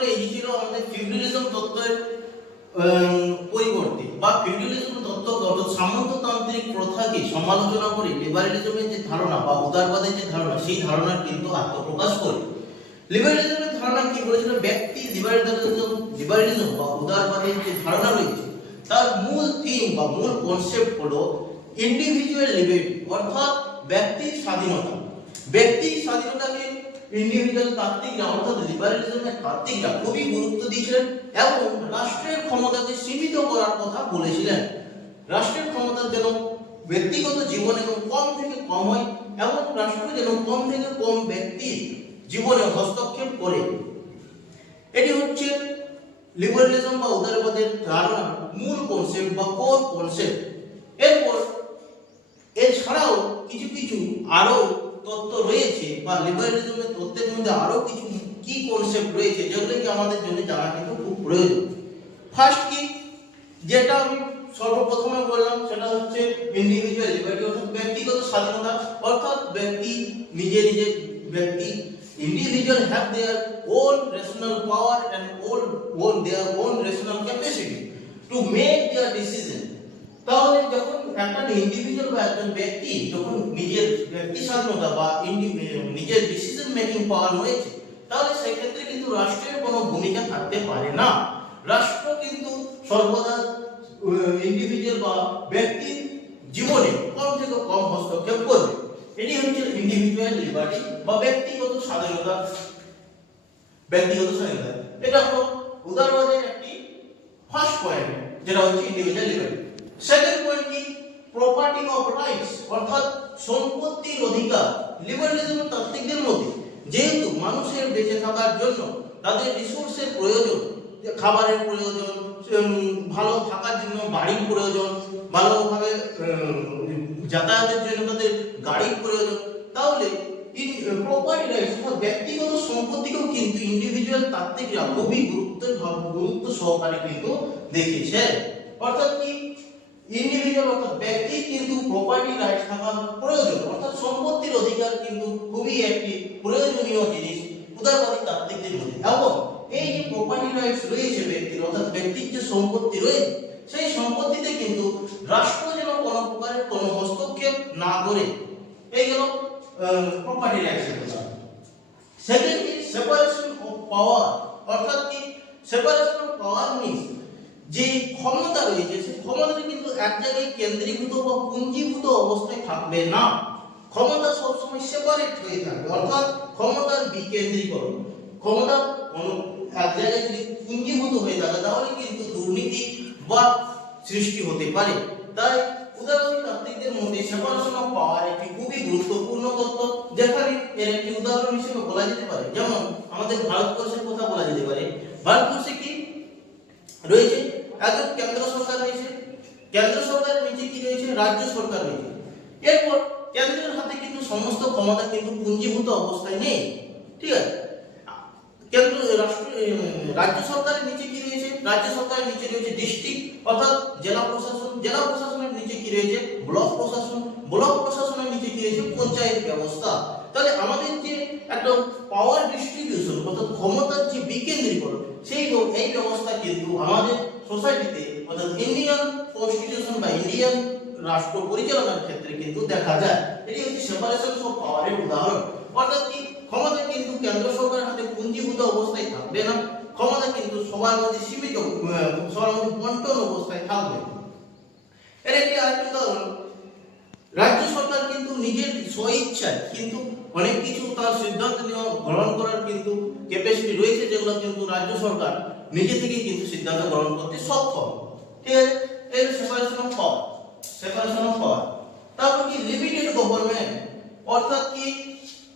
তত্ত্বটা এসেছিল আমাদের ফিউডালিজম তত্ত্বের পরিবর্তে বা ফিউডালিজম তত্ত্বগত সামন্ততান্ত্রিক প্রথাকে সমালোচনা করে লিবারালিজমের যে ধারণা বা উদারবাদের যে ধারণা সেই ধারণার কিন্তু আত্মপ্রকাশ করে। লিবারালিজমের ধারণা কি বলেছিল? ব্যক্তি লিবারালিজম বা উদারবাদের যে ধারণা রয়েছে তার মূল থিম বা মূল কনসেপ্ট হলো ইন্ডিভিজুয়াল লিবার্টি, অর্থাৎ ব্যক্তির স্বাধীনতা। ব্যক্তির স্বাধীনতাকে ইন্ডিভিজুয়াল তাত্ত্বিকরা অর্থাৎ লিবারালিজমের তাত্ত্বিকরা খুবই গুরুত্ব দিয়েছিলেন এবং রাষ্ট্রের ক্ষমতাকে সীমিত করার কথা বলেছিলেন। রাষ্ট্রের ক্ষমতা যেন ব্যক্তিগত জীবনে কম থেকে কম হয় এবং রাষ্ট্র যেন কম থেকে কম ব্যক্তির জীবনে হস্তক্ষেপ করে। এটি হচ্ছে লিবারালিজম বা উদারবাদের ধারণার মূল কনসেপ্ট বা কোর কনসেপ্ট। এরপর এছাড়াও কিছু কিছু আরো তত্ত্ব রয়েছে বা লিবারালিজমের তত্ত্বের মধ্যে আরো কিছু কি কনসেপ্ট রয়েছে যেগুলো কি আমাদের জন্য জানা কিন্তু খুব প্রয়োজন। ফার্স্ট কি, যেটা আমি সর্বপ্রথমে বললাম সেটা হচ্ছে ইন্ডিভিজুয়াল লিবার্টি, অর্থাৎ ব্যক্তিগত স্বাধীনতা। অর্থাৎ ব্যক্তি নিজে ব্যক্তি individual have their own rational power and their own rational capacity to make their decision. তাহলে যখন একটা ইন্ডিভিজুয়াল বা একজন ব্যক্তি যখন নিজের ব্যক্তি স্বাধীনতা বা নিজের ডিসিশন মেকিং পাওয়ার রয়েছে, তাহলে সেই ক্ষেত্রে কিন্তু রাষ্ট্রের কোনো ভূমিকা থাকতে পারে না। রাষ্ট্র কিন্তু সর্বদা ইন্ডিভিজুয়াল বা ব্যক্তির জীবনে কম থেকে কম হস্তক্ষেপ করবে। এটি হচ্ছে ইন্ডিভিজুয়াল লিবার্টি বা ব্যক্তিগত স্বাধীনতা। এটা হলো উদারবাদের একটি ফার্স্ট পয়েন্ট, যেটা হচ্ছে ইন্ডিভিজুয়াল লিবার্টি। সেকেন্ড পয়েন্ট কি, প্রপার্টি অফ রাইটস, অর্থাৎ সম্পত্তির অধিকার। লিবারালিজম তাত্ত্বিকদের মধ্যে যেহেতু মানুষের বেঁচে থাকার জন্য তাদের রিসোর্সের প্রয়োজন, খাবারের প্রয়োজন, ভালো থাকার জন্য বাড়ির প্রয়োজন, ভালোভাবে যাতায়াতের জন্য তাদের গাড়ির প্রয়োজন, তাহলে প্রপার্টি রাইটস অর্থাৎ ব্যক্তিগত সম্পত্তিকেও কিন্তু ইন্ডিভিজুয়াল তাত্ত্বিকরা খুবই গুরুত্ব সহকারে কিন্তু দেখেছে। অর্থাৎ কি, ইন্ডিভিজুয়াল অর্থাৎ ব্যক্তি কিন্তু প্রপার্টি রাইটস থাকা প্রয়োজন, অর্থাৎ সম্পত্তির অধিকার কিন্তু খুবই একটি প্রয়োজনীয় জিনিস উদারবাদী তাত্ত্বিকদের মধ্যে। এবং এই যে প্রপার্টি রাইটস রয়েছে ব্যক্তির, অর্থাৎ ব্যক্তির যে সম্পত্তি রয়েছে সেই সম্পত্তিতে কিন্তু রাষ্ট্র যেন কোনো প্রকারের কোনো হস্তক্ষেপ না করে, এই গেল প্রপার্টি রাইটসের কথা। সেকেন্ড কি, সেপারেশন অফ পাওয়ার, অর্থাৎ কি সেপারেশন অফ পাওয়ার মিন্স যে ক্ষমতা রয়েছে সেই ক্ষমতাটা কিন্তু এক জায়গায় কেন্দ্রীভূত বা পুঞ্জীভূত অবস্থায় থাকবে না। ক্ষমতা সবসময় সেপারেট হয়ে থাকবে, অর্থাৎ ক্ষমতার বিকেন্দ্রীকরণ। ক্ষমতা এক জায়গায় যদি পুঞ্জীভূত হয়ে থাকে তাহলে কিন্তু দুর্নীতি বা সৃষ্টি হতে পারে। তাই উদারবাদী তাত্ত্বিকদের মধ্যে সেপারেশন অফ পাওয়ার একটি খুবই গুরুত্বপূর্ণ তত্ত্ব, যেখানে এর একটি উদাহরণ হিসেবে বলা যেতে পারে, যেমন আমাদের ভারতবর্ষের কথা বলা যেতে পারে। ভারতবর্ষে কি রয়েছে? একজন কেন্দ্র সরকার রয়েছে, কেন্দ্র সরকারের নিচে কি রয়েছে? রাজ্য সরকার রয়েছে। এরপর কেন্দ্রের হাতে কিন্তু সমস্ত ক্ষমতা কিন্তু পুঞ্জীভূত অবস্থায় নেই, ঠিক আছে? রাজ্য সরকারের নিচে কি রয়েছে? রাজ্য সরকারের নিচে রয়েছে ডিস্ট্রিক্ট অর্থাৎ জেলা প্রশাসন, জেলা প্রশাসনের নিচে কি রয়েছে? ব্লক প্রশাসন, ব্লক প্রশাসনের নিচে কি রয়েছে? পঞ্চায়েত ব্যবস্থা। তাহলে আমাদের যে একটা পাওয়ার ডিস্ট্রিবিউশন অর্থাৎ ক্ষমতার যে বিকেন্দ্রীকরণ এই ব্যবস্থা কিন্তু আমাদের সোসাইটিতে অর্থাৎ ইন্ডিয়ান কনস্টিটিউশন বা ইন্ডিয়ান রাষ্ট্র পরিচালনার ক্ষেত্রে কিন্তু দেখা যায়। এটি হচ্ছে সেপারেশন অফ পাওয়ারের উদাহরণ। অর্থাৎ কি ক্ষমতা কিন্তু কেন্দ্র সরকারের হাতে পুঞ্জীভূত অবস্থায় থাকবে না, ক্ষমতা কিন্তু সবার মধ্যে সীমিত, সবার মধ্যে বন্টন অবস্থায় থাকবে। এর একটি আরেকটি উদাহরণ, রাজ্য সরকার কিন্তু নিজের স্বইচ্ছায় কিন্তু অনেক কিছু তার সিদ্ধান্ত গ্রহণ করার কিন্তু ক্যাপাসিটি রয়েছে, যেগুলো কিন্তু রাজ্য সরকার নিজে থেকে কিন্তু সিদ্ধান্ত গ্রহণ করতে সক্ষম। ঠিক আছে, এই separation of power, separation of power. তারপর কি লিমিটেড গভর্নমেন্ট, অর্থাৎ কি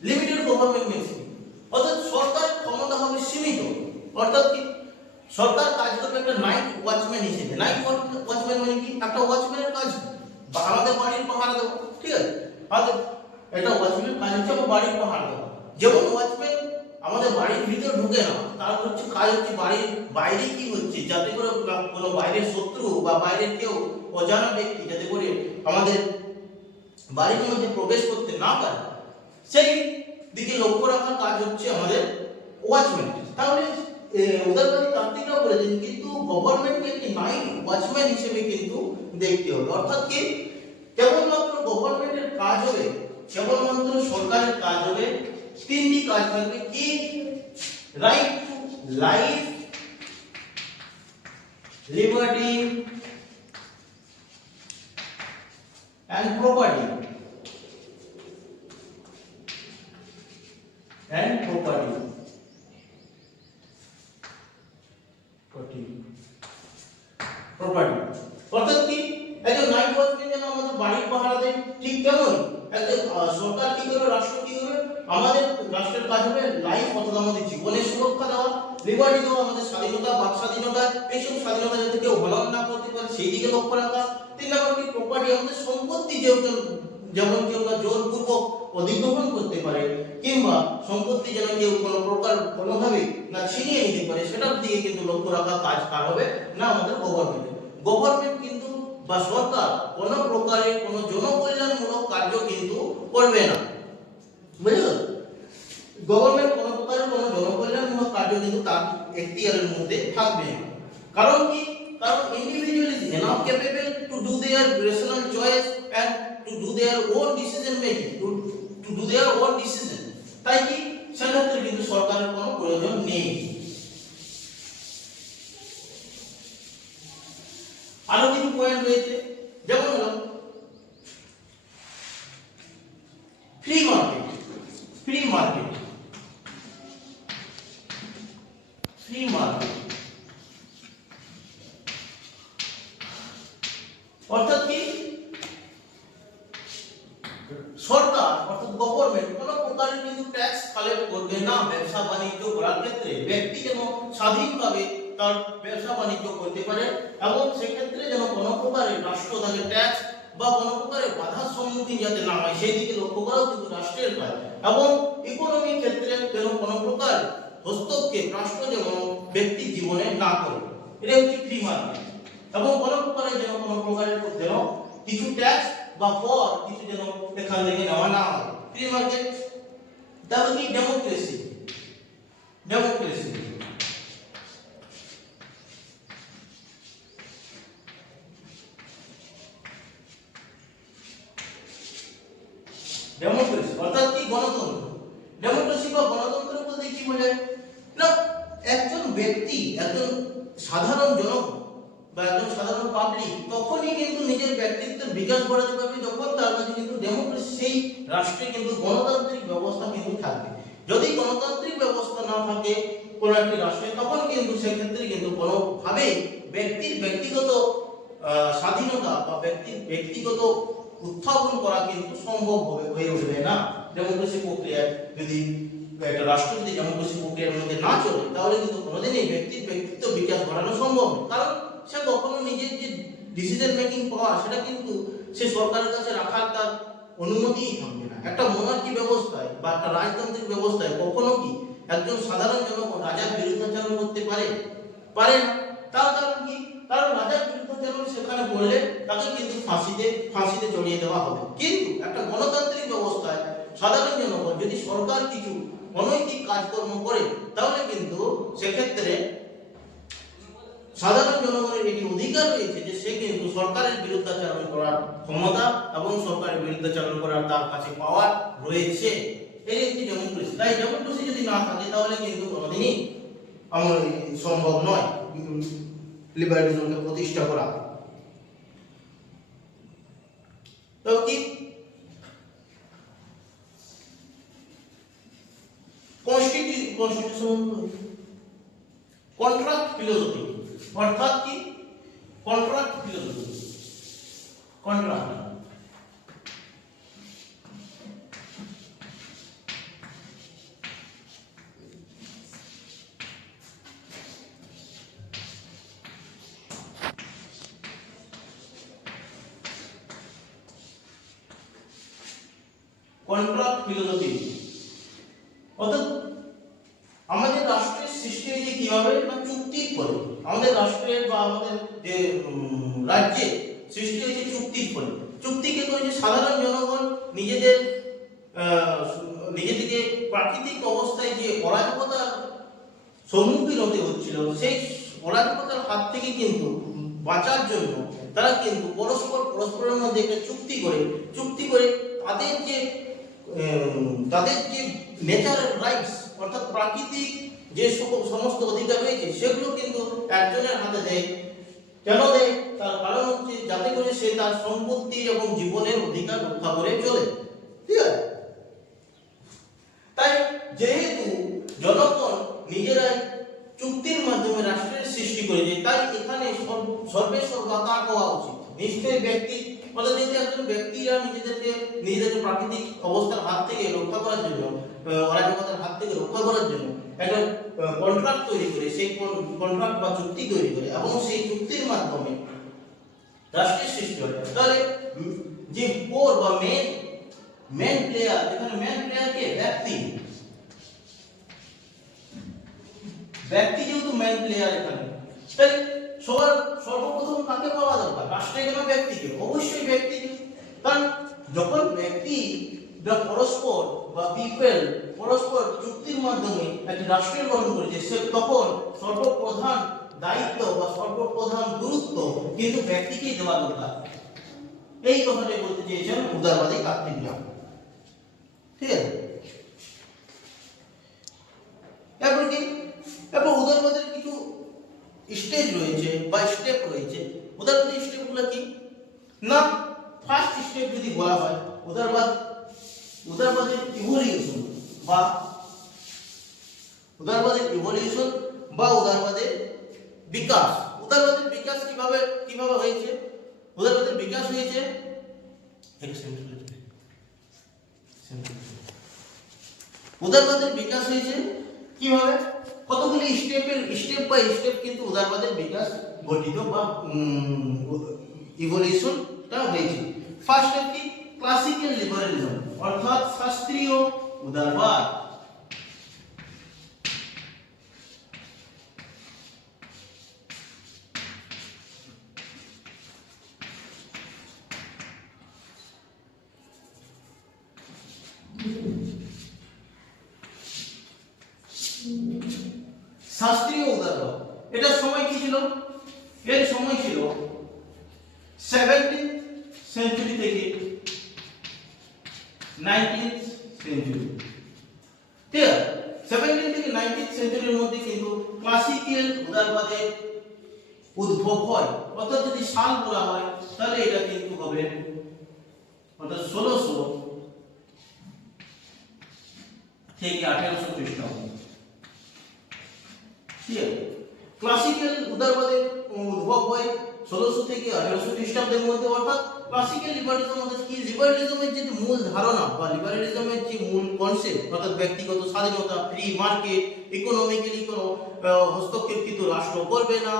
লিমিটেড গভর্নমেন্ট মিন্স অর্থাৎ সরকার ক্ষমতা হবে সীমিত। অর্থাৎ কি সরকার কাজ করবে একটা নাইট ওয়াচম্যান হিসেবে। নাইট ওয়াচম্যান মানে কি? একটা ওয়াচম্যানের কাজ আমাদের বাড়ির পাহারা দেবো, ঠিক আছে? এটা ওয়াচম্যান কাজ হচ্ছে আমার বাড়ির পাহারা দেবো। যেমন ওয়াচম্যান আমাদের বাড়ির ভিতর ঢুকে না, তার হচ্ছে কাজ হচ্ছে বাড়ির বাইরে কি হচ্ছে যাতে করে কোনো বাইরের শত্রু বা বাইরের কেউ অজানা ব্যক্তি যাতে করে আমাদের বাড়ির মধ্যে প্রবেশ করতে না পারে সেই দিকে লক্ষ্য রাখার কাজ হচ্ছে আমাদের ওয়াচম্যান। তাহলে উদারবাদী তাত্ত্বিকরা বলেছেন কিন্তু গভর্নমেন্টকে একটি নাইট ওয়াচম্যান হিসেবে কিন্তু দেখতে হবে। অর্থাৎ কি কেবলমাত্র গভর্নমেন্টের কাজ হবে, কেবলমাত্র সরকারের কাজ হবে তিনটি কাজ থাকবে কি, right to life, liberty and property অর্থাৎ কি একজন নাইট ওয়াচম্যান যেন আমাদের বাড়ির পাহারা দেয়, ঠিক তেমন একজন সরকার কি করবে, রাষ্ট্র কি করবে, আমাদের রাষ্ট্রের কাজ হবে লাইফ অর্থাৎ আমাদের জীবনের সুরক্ষা দেওয়া, লিবার্টি দেওয়া আমাদের স্বাধীনতা, বাক স্বাধীনতা, এইসব স্বাধীনতা যাতে কেউ হনন না করতে পারে সেই দিকে লক্ষ্য রাখা। তিন নম্বর কি প্রপার্টি, আমাদের সম্পত্তি যেমন কেউ না জোরপূর্বক অধিগ্রহণ করতে পারে কিংবা সম্পত্তি যেন কেউ কোনো প্রকার কোনোভাবে না ছিনিয়ে নিতে পারে সেটার দিকে কিন্তু লক্ষ্য রাখা কাজ কার হবে না আমাদের গভর্নমেন্ট কিন্তু বা সরকার কোনো প্রকারের কোনো জনকল্যাণমূলক কার্য কিন্তু করবে না, বুঝলো? গভর্নমেন্ট কোনো প্রকারের কোনো জনকল্যাণমূলক কার্য কিন্তু তার এখতিয়ারের মধ্যে থাকবে না। কারণ কি, কারণ individual is enough capable to do their rational choice and to do their own decision making, to do their own decision, তাই কি সেক্ষেত্রে কিন্তু সরকারের কোনো প্রয়োজন নেই। আরো কিছু পয়েন্ট রয়েছে, যেমন হলো free market, free market, free market অর্থাৎ কি সরকার অর্থাৎ গভর্নমেন্ট কোন প্রকারের কিন্তু ট্যাক্স কালেক্ট করবে না ব্যবসা বাণিজ্য করার ক্ষেত্রে। ব্যক্তি যেন স্বাধীনভাবে তার ব্যবসা বাণিজ্য করতে পারে এবং সেক্ষেত্রে যেন কোনো প্রকারের রাষ্ট্র তাকে ট্যাক্স বা কোনো প্রকারের বাধার সম্মুখীন যাতে না হয় সেই দিকে লক্ষ্য করাও কিন্তু রাষ্ট্রের কাজ। এবং ইকোনমির ক্ষেত্রে যেন কোনো প্রকার হস্তক্ষেপ রাষ্ট্র যেন ব্যক্তির জীবনে না করে, এটা হচ্ছে ফ্রি মার্কেট। এবং কোনো প্রকারের যেন কোনো প্রকারের যেন কিছু ট্যাক্স বা কর কিছু যেন এখান থেকে নেওয়া না হয়, ফ্রি মার্কেট। তাহলে কি ডেমোক্রেসি, ডেমোক্রেসি ডেমোক্রেসি অর্থাৎ কি গণতন্ত্র। ডেমোক্রেসি বা গণতন্ত্র বলতে কি বোঝায় না, একজন ব্যক্তি একজন সাধারণ জনক বা একজন সাধারণ পাবলিক তখনই কিন্তু নিজের ব্যক্তিত্বের বিকাশ ঘটাতে পারবে যখন তার কাছে কিন্তু ডেমোক্রেসি সেই রাষ্ট্রে কিন্তু গণতান্ত্রিক ব্যবস্থা কিন্তু থাকবে। যদি গণতান্ত্রিক ব্যবস্থা না থাকে কোন একটি রাষ্ট্রে তখন কিন্তু সেই ক্ষেত্রে কিন্তু কোনোভাবে ব্যক্তির ব্যক্তিগত স্বাধীনতা বা ব্যক্তির ব্যক্তিগত উত্থাপন করা কিন্তু সম্ভব হয়ে উঠবে না। ডেমোক্রেসি প্রক্রিয়ায় যদি একটা রাষ্ট্র যদি ডেমোক্রেসি প্রক্রিয়ার মধ্যে না চলে তাহলে কিন্তু কোনোদিনই ব্যক্তির ব্যক্তিত্ব বিকাশ ঘটানো সম্ভব নয়। কারণ সে কখনো নিজের যে ডিসিশন মেকিং পাওয়ার সেটা কিন্তু সে সরকারের কাছে রাখার তার অনুমতিই থাকবে না। একটা মোনার্কি ব্যবস্থায় বা একটা রাজতান্ত্রিক ব্যবস্থায় কখনো কি একজন সাধারণ জনগণ রাজার বিরুদ্ধাচরণ করতে পারে? পারে না। তার কারণ কি, কারণ রাজার বিরুদ্ধাচরণ সেখানে বললে তাকে কিন্তু ফাঁসিতে চড়িয়ে দেওয়া হবে। কিন্তু একটা গণতান্ত্রিক ব্যবস্থায় সাধারণ জনগণ যদি সরকার কিছু অনৈতিক কাজকর্ম করে তাহলে কিন্তু সেক্ষেত্রে সাধারণ জনগণের একটি অধিকার রয়েছে যে সে কিন্তু সরকারের বিরুদ্ধাচরণ করার ক্ষমতা এবং সরকারের বিরুদ্ধাচরণ করার তার কাছে পাওয়ার রয়েছে। এই একটি ডেমোক্রেসি। তাই ডেমোক্রেসি যদি না থাকে তাহলে কিন্তু কোনোদিনই সম্ভব নয় লিবারেলিজমকে প্রতিষ্ঠা করা। তো কি কনস্টিটিউশন কন্ট্রাক্ট ফিলোসফি অর্থাৎ কি contract philosophy, contract contract philosophy অর্থাৎ আমাদের রাষ্ট্রের সৃষ্টি হয়েছে কিভাবে না চুক্তির ফলে। আমাদের রাষ্ট্রের বা আমাদের যে রাজ্যে সৃষ্টি হয়েছে চুক্তির ফলে। চুক্তিকে করেছে সাধারণ জনগণ নিজেদেরকে প্রাকৃতিক অবস্থায় যে অরাজকতার সম্মুখীন হতে হচ্ছিল, সেই অরাজকতার হাত থেকে কিন্তু বাঁচার জন্য তারা কিন্তু পরস্পরের মধ্যে একটা চুক্তি করে তাদের যে নেচারাল রাইটস অর্থাৎ প্রাকৃতিক যে সমস্ত অধিকার রয়েছে সেগুলো কিন্তু একজনের হাতে দেয়। কেন দেয়? তার কারণ হচ্ছে যাতে করে সে তার সম্পত্তি এবং জীবনের অধিকার রক্ষা করে চলে। ঠিক আছে? তাই যেহেতু জনগণ নিজেরাই চুক্তির মাধ্যমে রাষ্ট্রের সৃষ্টি করেছে, তাই এখানে সর্বেসর্বা কার হওয়া উচিত? নিশ্চয়ই ব্যক্তি। অর্থাৎ যদি একজন ব্যক্তিরা নিজেদের প্রাকৃতিক অবস্থার হাত থেকে রক্ষা করার জন্য, অরাজকতার হাত থেকে রক্ষা করার জন্য একটা কন্ট্রাক্ট তৈরি করে, সেই কন্ট্রাক্ট বা চুক্তি তৈরি করে এবং সেই চুক্তির মাধ্যমে রাষ্ট্রের সৃষ্টি হয়, তাহলে যে কোর বা মেন প্লেয়ার, এখানে মেন প্লেয়ার কে? ব্যক্তি যেহেতু মেন প্লেয়ার এখানে, তাই সর্বপ্রথম কাকে পাওয়া দরকার? রাষ্ট্রে কেন ব্যক্তিকে? অবশ্যই ব্যক্তিকে। কারণ যখন ব্যক্তি বা পরস্পর বা পিপল পরস্পর চুক্তির মাধ্যমে একটি রাষ্ট্রের গঠন করেছে, সে তখন সর্বপ্রধান দায়িত্ব বা সর্বপ্রধান গুরুত্ব কিন্তু ব্যক্তিকেই দেওয়া দরকার। এই কথাটাই বলতে চেয়েছেন উদারবাদী কার্তিকরা। ঠিক আছে? এরপর কি? এরপর উদারবাদের কিছু স্টেজ রয়েছে বা স্টেপ রয়েছে। উদারবাদের স্টেপগুলো কি না? ফার্স্ট স্টেপ যদি বলা হয় উদারবাদের ইভলিউশন বা উদারবাদের বিকাশ। উদারবাদের বিকাশ কিভাবে হয়েছে? উদারবাদের বিকাশ হয়েছে কিভাবে? কতগুলি স্টেপ বাই স্টেপ কিন্তু উদারবাদের বিকাশ ঘটিত বা ইভলিউশনটা হয়েছে। ফার্স্ট স্টেপ কি? ক্লাসিক্যাল লিবারালিজম অর্থাৎ শাস্ত্রীয় উদারবাদ। শাস্ত্রীয় উদারবাদ, এটার সময় কি ছিল? এর সময় ছিল 17th সেঞ্চুরি থেকে 19th সেঞ্চুরি। ঠিক আছে? 17th থেকে 19th সেঞ্চুরির মধ্যে কিন্তু ক্লাসিক্যাল উদারবাদের উদ্ভব হয়। অর্থাৎ যদি সাল বলা হয় তাহলে এটা কিন্তু হবে অর্থাৎ 1600 থেকে 1800 খ্রিস্টাব্দ। ঠিক আছে? ক্লাসিক্যাল উদারবাদের উদ্ভব হয় 1600 থেকে 1800 খ্রিস্টাব্দের মধ্যে। অর্থাৎ ক্লাসিক্যাল লিবারালিজম অর্থাৎ কি? লিবারালিজমের যে মূল ধারণা বা লিবারালিজমের যে মূল কনসেপ্ট অর্থাৎ ব্যক্তিগত স্বাধীনতা, ফ্রি মার্কেট, ইকোনমিক্যালি কোনো হস্তক্ষেপকৃত রাষ্ট্র করবে না,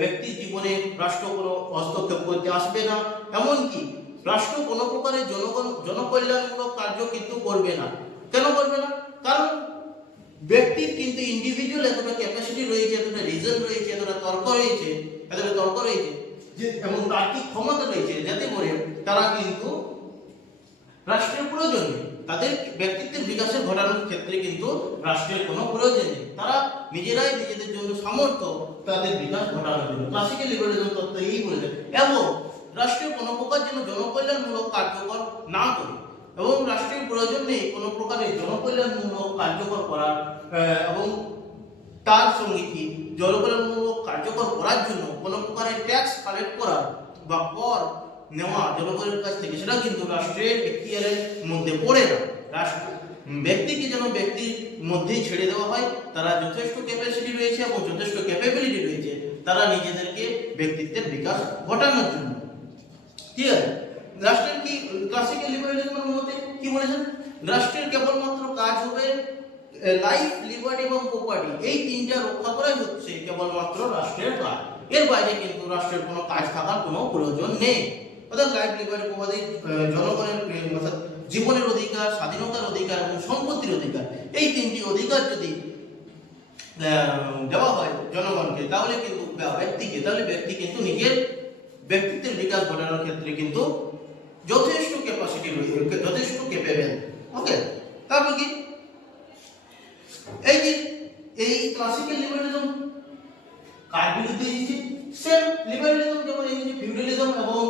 ব্যক্তির জীবনে রাষ্ট্র কোনো হস্তক্ষেপ করতে আসবে না, এমনকি রাষ্ট্র কোনো প্রকারের জনকল্যাণমূলক কার্য কিন্তু করবে না। কেন করবে না? কারণ ব্যক্তির কিন্তু ইন্ডিভিজুয়াল এতটা ক্যাপাসিটি রয়েছে, এতটা রিজন রয়েছে, এতটা তর্ক রয়েছে যে এবং তার্কিক ক্ষমতা রয়েছে, যাতে করে তারা কিন্তু রাষ্ট্রের প্রয়োজন নেই, তাদের ব্যক্তিত্বের বিকাশের ঘটানোর ক্ষেত্রে কিন্তু রাষ্ট্রের কোনো প্রয়োজন নেই। তারা নিজেরাই নিজেদের জন্য সামর্থ্য তাদের বিকাশ ঘটানোর জন্য। ক্লাসিক্যাল লিবারালিজম তত্ত্ব এই বলেছে। এবং রাষ্ট্রের কোনো প্রকার যেন জনকল্যাণমূলক কার্যকর না করে এবং রাষ্ট্রের প্রয়োজন নেই কোনো প্রকারের জনকল্যাণমূলক কার্যকর করার, এবং তার সঙ্গে কি জনকল্যাণমূলক কার্যকর করার জন্য কোনো প্রকারের ট্যাক্স কালেক্ট করা বা কর নেওয়া জনগণের কাছ থেকে, সেটা কিন্তু রাষ্ট্রের এখতিয়ারের মধ্যে পড়ে না। রাষ্ট্র ব্যক্তিকে যেন ব্যক্তির মধ্যেই ছেড়ে দেওয়া হয়। তারা যথেষ্ট ক্যাপাসিটি রয়েছে এবং যথেষ্ট ক্যাপাবিলিটি রয়েছে তারা নিজেদেরকে ব্যক্তিত্বের বিকাশ ঘটানোর জন্য। ঠিক আছে? রাষ্ট্রের কি ক্লাসিক্যাল লিবারালিজমের মধ্যে কি বলেছেন? রাষ্ট্রের কেবলমাত্র কাজ হবে লাইফ, লিবার্টি এবং প্রপার্টি, এই তিনটা রক্ষা করাই হচ্ছে কেবলমাত্র রাষ্ট্রের কাজ। এর বাইরে কিন্তু রাষ্ট্রের কোনো কাজ থাকার কোনো প্রয়োজন নেই। অর্থাৎ লাইফ, লিবার্টি, প্রপার্টি, জনগণের অর্থাৎ জীবনের অধিকার, স্বাধীনতার অধিকার এবং সম্পত্তির অধিকার, এই তিনটি অধিকার যদি দেওয়া হয় জনগণকে তাহলে কিন্তু ব্যক্তি কিন্তু নিজের ব্যক্তিত্বের বিকাশ ঘটানোর ক্ষেত্রে কিন্তু যথেষ্ট ক্যাপাসিটি রয়েছে, যথেষ্ট ক্যাপেবল। ওকে? তারপর কি এই ক্লাসিক্যাল কার বিরুদ্ধে দিচ্ছে? সেম লিবারেলিজম যেমন এই যে ফিউডালিজম এবং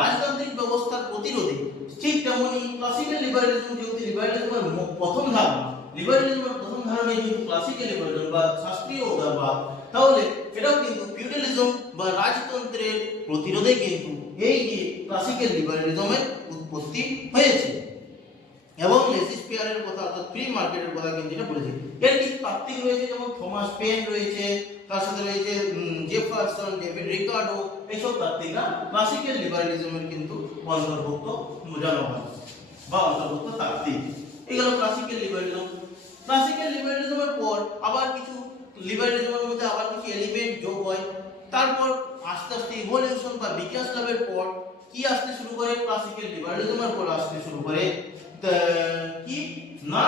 রাজতান্ত্রিক ব্যবস্থার প্রতিরোধে, ঠিক তেমনি ক্লাসিক্যাল লিবারেলিজম যেহেতু লিবারেলিজমের প্রথম ধারণা, লিবারেলিজমের প্রথম ধারণা যেহেতু ক্লাসিক্যাল লিবারেলিজম বা শাস্ত্রীয় উদারবাদ, তাহলে এটাও কিন্তু ফিউডালিজম বা রাজতন্ত্রের প্রতিরোধে কিন্তু এই যে ক্লাসিক্যাল লিবারেলিজমের উৎপত্তি হয়েছে। এবং লেসিসপিয়ারের কথা অর্থাৎ ফ্রি মার্কেটের কথা কিন্তু এটা বলেছে। এর কিছু তাত্ত্বিক রয়েছে, যেমন থমাস পেন রয়েছে, তার সাথে রয়েছে জেফারসন, ডেভিড রিকার্ডো, এইসব তাত্ত্বিকরা ক্লাসিক্যাল লিবারেলিজমের কিন্তু অন্তর্ভুক্ত জনগণ বা অন্তর্ভুক্ত তাত্ত্বিক। এগুলো ক্লাসিক্যাল লিবারেলিজম। ক্লাসিক্যাল লিবারেলিজমের পর আবার কিছু লিবারেলিজমের মধ্যে আবার কিছু এলিমেন্ট যোগ হয়, তারপর আস্তে আস্তে ইভলিউশন বা বিকাশ লাভের পর কি আসতে শুরু করে? ক্লাসিক্যাল লিবারেলিজমের পর আসতে শুরু করে কি না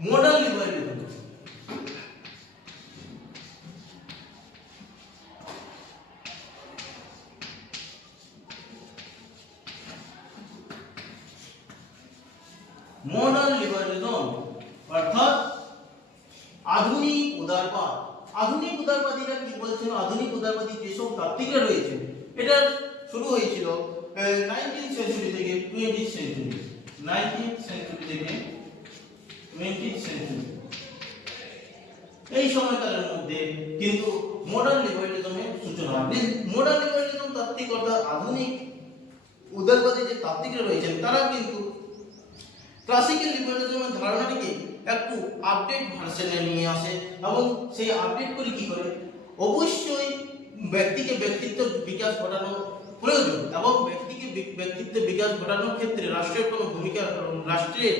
মডার্ন লিবারেলিজম। মডার্ন লিবারেলিজম অর্থাৎ আধুনিক উদারবাদ। আধুনিক উদারবাদীরা কি বলছেন? আধুনিক উদারবাদী যেসব তাত্ত্বিকরা রয়েছে, এটা শুরু হয়েছিল 19th সেঞ্চুরি থেকে 20th সেঞ্চুরি, 19th সেঞ্চুরি থেকে 20th সেঞ্চুরি, এই সময়কালের মধ্যে কিন্তু মডার্ন লিবারেলিজমের সূচনা হয়। মডার্ন লিবারেলিজম তাত্ত্বিক অর্থাৎ আধুনিক উদারবাদী যে তাত্ত্বিকরা রয়েছেন, তারা কিন্তু ক্লাসিক্যাল লিবারেলিজমের ধারণাটিকে একটু আপডেট ভার্সনে নিয়ে আসে এবং সেই আপডেট করে কি করে? অবশ্যই ব্যক্তিকে ব্যক্তিত্ব বিকাশ ঘটানো প্রয়োজন এবং ব্যক্তিকে ব্যক্তিত্ব বিকাশ ঘটানোর ক্ষেত্রে রাষ্ট্রের কোনো ভূমিকা, রাষ্ট্রের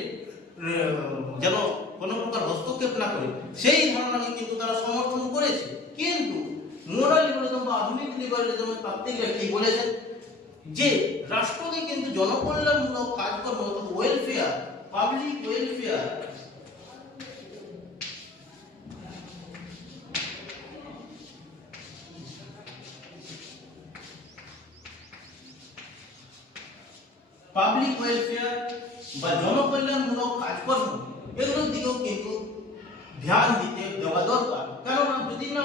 যেন কোনো প্রকার হস্তক্ষেপ না করে, সেই ধারণাকে কিন্তু তারা সমর্থন করেছে। কিন্তু মডার্ন লিবারেলিজম বা আধুনিক লিবারেলিজমের তাত্ত্বিকরা কি বলেছেন? যে রাষ্ট্রকে কিন্তু জনকল্যাণমূলক কাজকর্ম অর্থাৎ welfare, public welfare, public welfare বা জনকল্যাণমূলক কাজকর্ম, এগুলোর দিকেও কিন্তু ধ্যান দিতে দেওয়া দরকার। কেননা যদি না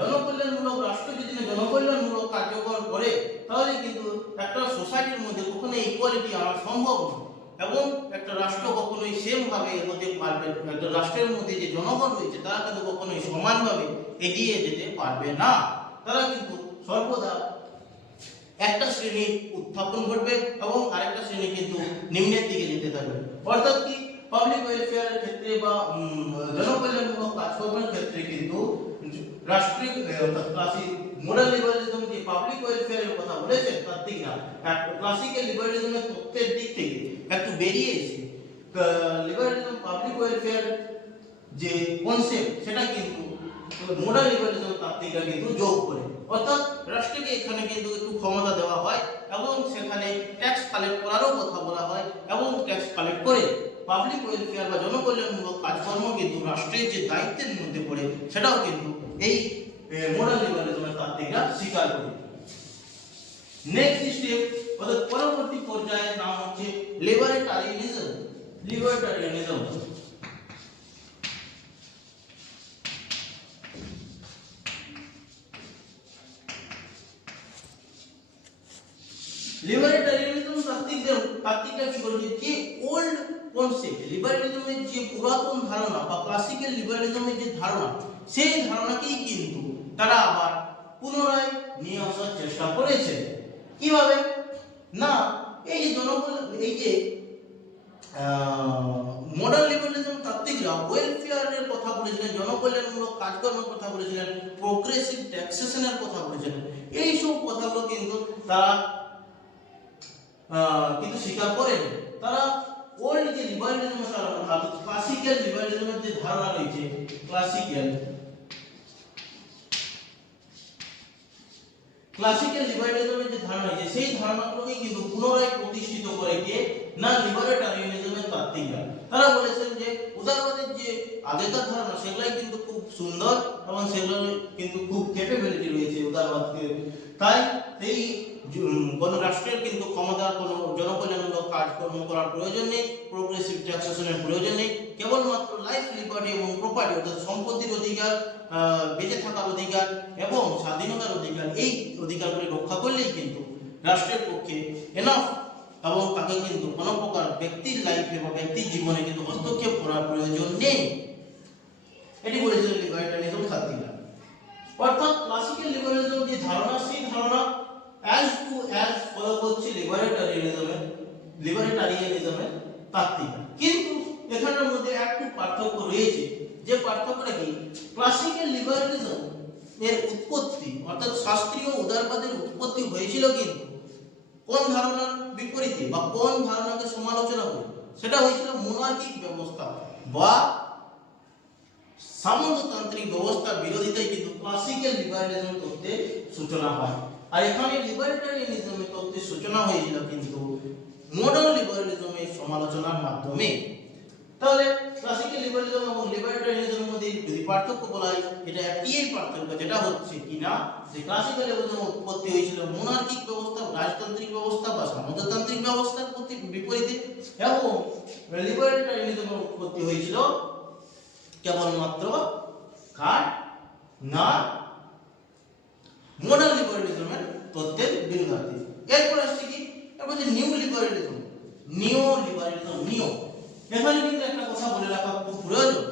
জনকল্যাণমূলক রাষ্ট্র যদি না জনকল্যাণমূলক কার্যকর করে, তাহলে কিন্তু একটা সোসাইটির মধ্যে কখনোই ইকুয়ালিটি আনা সম্ভব নয় এবং একটা রাষ্ট্র কখনোই সেম ভাবে এগোতে পারবে না। একটা রাষ্ট্রের মধ্যে যে জনগণ রয়েছে, তারা কিন্তু কখনোই সমানভাবে এগিয়ে যেতে পারবে না। তারা কিন্তু সর্বদা একটা শ্রেণী উত্থাপন ঘটবে এবং আরেকটা শ্রেণী কিন্তু নিম্নের দিকে যেতে থাকবে। অর্থাৎ কি, পাবলিক ওয়েলফেয়ারের ক্ষেত্রে বা জনকল্যাণমূলক কাজকর্মের ক্ষেত্রে কিন্তু রাষ্ট্রিক অর্থাৎ ক্লাসিক মডার্ন লিবারেলিজম যে পাবলিক ওয়েলফেয়ারের কথা বলেছেন তাত্ত্বিকরা, ক্লাসিক্যাল লিবারেলিজমের তত্ত্বের দিক থেকে একটু বেরিয়ে এসে লিবারেলিজম পাবলিক ওয়েলফেয়ার যে কনসেপ্ট, সেটা কিন্তু মডার্ন লিবারেলিজম তাত্ত্বিকরা কিন্তু যোগ করে। অর্থাৎ রাষ্ট্রকে এখানে কিন্তু একটু ক্ষমতা দেওয়া হয় এবং সেখানে ট্যাক্স কালেক্ট করারও কথা বলা হয় এবং ট্যাক্স কালেক্ট করে পাবলিক ওয়েলফেয়ার বা জনকল্যাণমূলক কাজকর্ম কিন্তু রাষ্ট্রের যে দায়িত্বের মধ্যে পড়ে, সেটাও কিন্তু এই মডার্ন লিবারেলিজমের তাত্ত্বিকরা স্বীকার করে। নেক্সট স্টেপ অর্থাৎ পরবর্তী পর্যায়ের নাম হচ্ছে লিবার্টারিয়ানিজম। লিবার্টারিয়ানিজম লিবার্টারিয়ানিজম তাত্ত্বিকরা কি বলেছে? যে ওল্ড কনসেপ্ট, লিবারেলিজমের যে পুরাতন ধারণা বা ক্লাসিক্যাল লিবারেলিজমের যে ধারণা, সেই ধারণাকেই কিন্তু তারা আবার পুনরায় নিয়ে আসার চেষ্টা করেছে। কিভাবে না, এই যে এই যে মডার্ন লিবারেলিজম তাত্ত্বিকরা ওয়েলফেয়ারের কথা বলেছিলেন, জনকল্যাণমূলক কাজকর্মের কথা বলেছিলেন, প্রোগ্রেসিভ ট্যাক্সেশনের কথা বলেছিলেন, এই সব কথাগুলো কিন্তু তারা কিন্তু স্বীকার করেন। তারা ওল্ড যে লিবারেলিজমের ধারণা, ক্লাসিক্যাল লিবারেলিজমের যে ধারণা রয়েছে, ক্লাসিক্যাল লিবারেলিজমের যে ধারণা রয়েছে, সেই ধারণাগুলোকে কিন্তু পুনরায় প্রতিষ্ঠিত করে কে না লিবার্টারিয়ানিজমের তাত্ত্বিকরা। তারা বলেছেন যে উদারবাদের যে আগেকার ধারণা, সেগুলাই কিন্তু খুব সুন্দর এবং সেগুলো কিন্তু খুব ক্যাপেবিলিটি রয়েছে উদারবাদকে। তাই এই কোন রাষ্ট্রের কিন্তু ক্ষমতা কোনো জনকল্যাণমূলক কাজকর্ম করার প্রয়োজন নেই, প্রোগ্রেসিভ ট্যাক্সেশনের প্রয়োজন নেই, কেবলমাত্র লাইফ লিবার্টি এবং প্রপার্টি অর্থাৎ সম্পত্তির অধিকার, বেঁচে থাকার অধিকার এবং স্বাধীনতার অধিকার, এই অধিকারগুলি রক্ষা করলেই কিন্তু রাষ্ট্রের পক্ষে এনাফ, এবং তাকে কিন্তু কোনো প্রকার ব্যক্তির লাইফে বা ব্যক্তির জীবনে কিন্তু হস্তক্ষেপ করার প্রয়োজন নেই। এটি বলেছিলেন লিবার্টারিয়ানিজম তাত্ত্বিকরা। অর্থাৎ ক্লাসিক্যাল লিবারালিজম যে ধারণা, সেই ধারণা অ্যাজ টু অ্যাজ ফলো করছে লিবার্টারিয়ানিজমের তাত্ত্বিকরা। কিন্তু এখানের মধ্যে একটু পার্থক্য রয়েছে। যে পার্থক্যটা কি, ক্লাসিক্যাল লিবারালিজম এর উৎপত্তি অর্থাৎ শাস্ত্রীয় উদারবাদের উৎপত্তি হয়েছিল কিন্তু কোন ধারণার বিপরীতে বা কোন ধারণাকে সমালোচনা করে, সেটা হয়েছিল মোনার্কিক ব্যবস্থা বা সামন্ততান্ত্রিক ব্যবস্থার বিরোধিতায় কিন্তু ক্লাসিক্যাল লিবারালিজম তত্ত্বের সূচনা হয়। আর এখানে লিবার্টারিয়ানিজমের তত্ত্বের সূচনা হয়েছিল কিন্তু মডার্ন লিবারালিজমের সমালোচনার মাধ্যমে। তাহলে ক্লাসিক্যাল লিবারালিজম এবং লিবার্টারিয়ানিজমের মধ্যে যদি পার্থক্য বলা হয়, এটা একই পার্থক্য, যেটা হচ্ছে কিনা যে ক্লাসিক্যাল লিবারালিজম উৎপত্তি হয়েছিল মোনার্কিক ব্যবস্থা, রাজতান্ত্রিক ব্যবস্থা বা সামন্ততান্ত্রিক ব্যবস্থার বিপরীতে, এবং লিবার্টারিয়ানিজমের উৎপত্তি হয়েছিল কেবলমাত্র কার না মডার্ন লিবারালিজমের তত্ত্বের বিরোধার্থী। এরপর আসছে কি, এরপর যে নিউ লিবারালিজম। এখানে কিন্তু একটা কথা বলে রাখা খুব প্রয়োজন,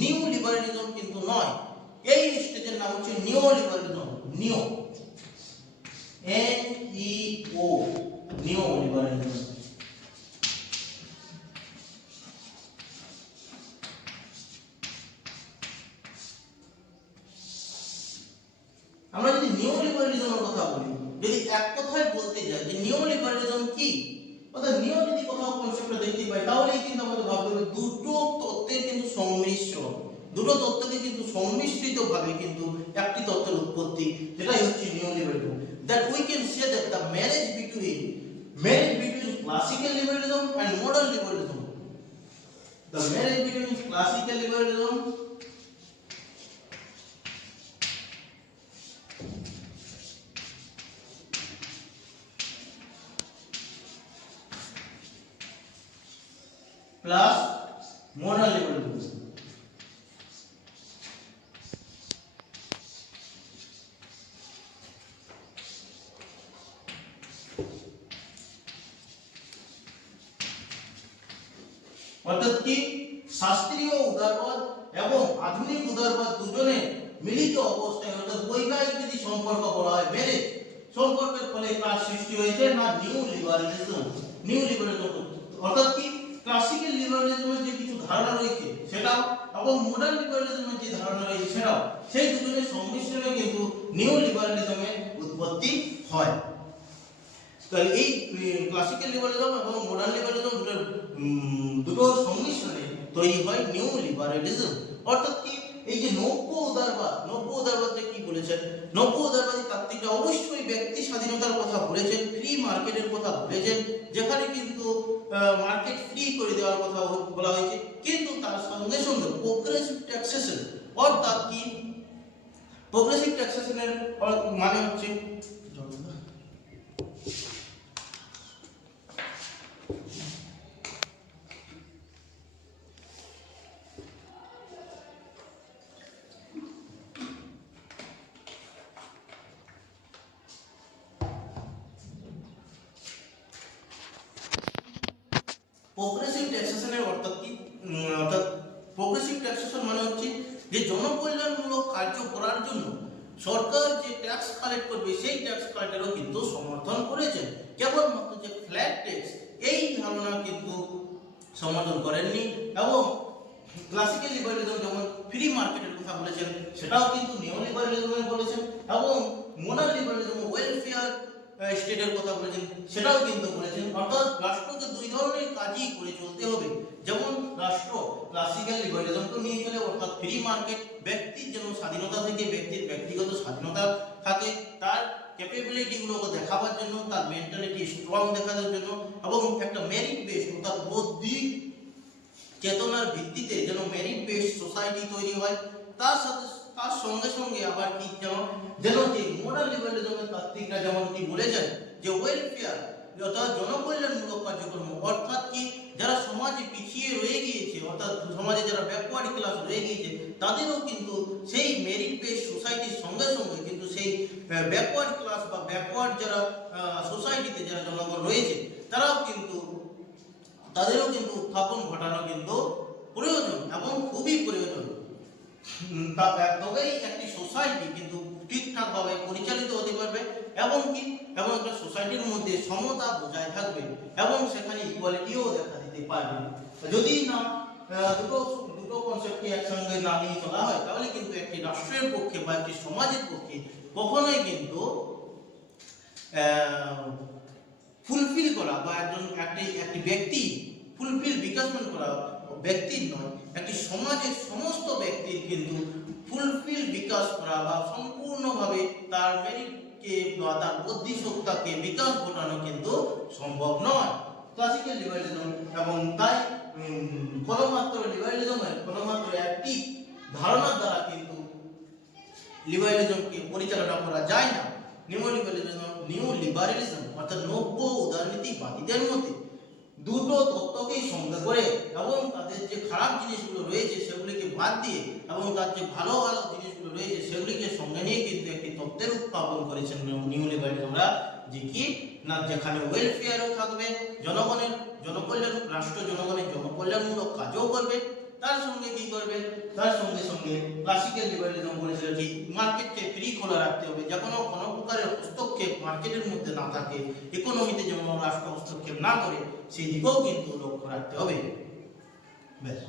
নিউ লিবারালিজম কিন্তু নয়, এই স্টেজের নাম হচ্ছে নিও লিবারালিজম। নিও, NEO, নিও লিবারালিজম। আমরা যদি নিও লিবারালিজমের কথা বলি, যদি এক কথায় বলতে যাই যে নিও লিবারালিজম কি, অর্থাৎ নিও যদি কোথাও কনসেপ্টটা দেখতে পাই, তাহলেই কিন্তু আমাদের ভাবতে হবে দুটো তত্ত্বের কিন্তু সংমিশ্রণ, দুটো তত্ত্বকে কিন্তু সংমিশ্রিত ভাবে কিন্তু একটি তত্ত্বের উৎপত্তি, যেটাই হচ্ছে neoliberalism. That we can say that the marriage between classical liberalism and modern liberalism, the marriage between classical liberalism plus modern liberalism. অর্থাৎ কি, শাস্ত্রীয় উদারবাদ এবং আধুনিক উদারবাদ দুজনে মিলিত অবস্থায় অর্থাৎ বৈবাহিক যদি সম্পর্ক বলা হয়, ম্যারেজ সম্পর্কের ফলে কার সৃষ্টি হয়েছে না নিউ লিবারালিজম। অর্থাৎ কি, ক্লাসিক্যাল লিবারালিজমের যে কিছু ধারণা রয়েছে সেটাও এবং মডার্ন লিবারালিজমের যে ধারণা রয়েছে সেটাও, সেই দুজনের সংমিশ্রণে কিন্তু নিউ লিবারালিজমের উৎপত্তি হয়। তাহলে এই ক্লাসিক্যাল লিবারালিজম এবং মডার্ন লিবারালিজম দুটোর সংমিশ্রণে তৈরি হয় নিউ লিবারালিজম। অর্থাৎ কি, এই যে নব্য উদারবাদে কি বলেছেন, নব্য উদারবাদী তাত্ত্বিকরা অবশ্যই ব্যক্তি স্বাধীনতার কথা বলেছেন, ফ্রি মার্কেটের কথা বলেছেন, যেখানে কিন্তু মার্কেট ফ্রি করে দেওয়ার কথা বলা হয়েছে, কিন্তু তার সঙ্গে সঙ্গে প্রোগ্রেসিভ ট্যাক্সেশন, অর্থাৎ কি প্রোগ্রেসিভ ট্যাক্সেশনের মানে হচ্ছে প্রোগ্রেসিভ ট্যাক্সেশনের অর্থাৎ কি, অর্থাৎ প্রোগ্রেসিভ ট্যাক্সেশন মানে হচ্ছে যে জনকল্যাণমূলক কার্য করার জন্য সরকার যে ট্যাক্স কালেক্ট করবে সেই ট্যাক্স কালেক্টেরও কিন্তু সমর্থন করেছেন। কেবলমাত্র যে ফ্ল্যাট ট্যাক্স, এই ধারণা কিন্তু সমর্থন করেননি। এবং ক্লাসিক্যাল লিবারালিজম যেমন ফ্রি মার্কেটের কথা বলেছেন, সেটাও কিন্তু নিও লিবারালিজমে বলেছেন, এবং মডার্ন লিবারালিজম ওয়েলফেয়ার স্টেটের কথা বলেছেন, সেটাও কিন্তু বলেছেন। অর্থাৎ রাষ্ট্রকে দুই ধরনের কাজই করে চলতে হবে। যেমন রাষ্ট্র ক্লাসিক্যাল লিবারালিজমকে নিয়ে চলে, অর্থাৎ ফ্রি মার্কেট, ব্যক্তির যেন স্বাধীনতা থেকে ব্যক্তির ব্যক্তিগত স্বাধীনতা থাকে, তার ক্যাপাবিলিটি গুলোকে দেখাবার জন্য, তার মেন্টালিটি স্ট্রং দেখানোর জন্য, এবং একটা মেরিট বেস অর্থাৎ বৌদ্ধিক চেতনার ভিত্তিতে যেন মেরিট বেস সোসাইটি তৈরি হয়। তার সঙ্গে সঙ্গে আবার কি যেন যে মোরাল লিবারেলিজমের তাত্ত্বিকরা যেমন কি বলেছেন যে ওয়েলফেয়ার অর্থাৎ জনকল্যাণমূলক কার্যক্রম, অর্থাৎ কি যারা সমাজে পিছিয়ে রয়ে গিয়েছে, অর্থাৎ সমাজে যারা ব্যাকওয়ার্ড ক্লাস রয়ে গিয়েছে, তাদেরও কিন্তু সেই মেরিট বেস সোসাইটির সঙ্গে সঙ্গে কিন্তু সেই ব্যাকওয়ার্ড ক্লাস বা ব্যাকওয়ার্ড যারা সোসাইটিতে যারা জনগণ রয়েছে তারাও কিন্তু তাদেরও কিন্তু উত্থাপন ঘটানো কিন্তু প্রয়োজন এবং খুবই প্রয়োজন। তবেই একটি সোসাইটি কিন্তু ঠিকঠাকভাবে পরিচালিত হতে পারবে এবং কি এবং একটা সোসাইটির মধ্যে সমতা বজায় থাকবে এবং সেখানে ইকুয়ালিটিও দেখা দিতে পারবে। যদি না দুটো কনসেপ্টকে একসঙ্গে না নিয়ে চলা হয় তাহলে কিন্তু একটি রাষ্ট্রের পক্ষে বা একটি সমাজের পক্ষে কখনোই কিন্তু ফুলফিল করা বা একটি ব্যক্তি ফুলফিল বিকাশমান করা ব্যক্তির নয়, একটি সমাজের সমস্ত ব্যক্তির কিন্তু ফুলফিল বিকাশ করা বা সম্পূর্ণভাবে তার মেরিটকে বা তার বুদ্ধিসত্তাকে বিকাশ ঘটানো কিন্তু সম্ভব নয় ক্লাসিক্যাল লিবারেলিজম। এবং তাই কেবলমাত্র লিবারেলিজমের কেবলমাত্র একটি ধারণার দ্বারা কিন্তু লিবারেলিজমকে পরিচালনা করা যায় না। নিউ লিবারেলিজম অর্থাৎ নব্য উদারনীতিবাদীদের মধ্যে দুটো তত্ত্বকেই সঙ্গে করে এবং তাদের যে খারাপ জিনিসগুলো রয়েছে সেগুলিকে বাদ দিয়ে এবং তার যে ভালো ভালো জিনিসগুলো রয়েছে সেগুলিকে সঙ্গে নিয়ে কিন্তু একটি তত্ত্বের উত্থাপন করেছেন নিউ লিবারেলিজমরা, যে কি না যেখানে ওয়েলফেয়ারও থাকবে, জনকল্যাণ রাষ্ট্র জনগণের জনকল্যাণমূলক কাজও করবে, তার সঙ্গে কি করবে, তার সঙ্গে সঙ্গে ক্লাসিক্যাল লিবারেলিজম বলেছিল যে মার্কেটকে ফ্রি খোলা রাখতে হবে, যে কোনো প্রকারের হস্তক্ষেপ মার্কেটের মধ্যে না থাকে, ইকোনমিতে যেমন রাষ্ট্র হস্তক্ষেপ না করে সেই দিকেও কিন্তু লক্ষ্য রাখতে হবে। ব্যাস।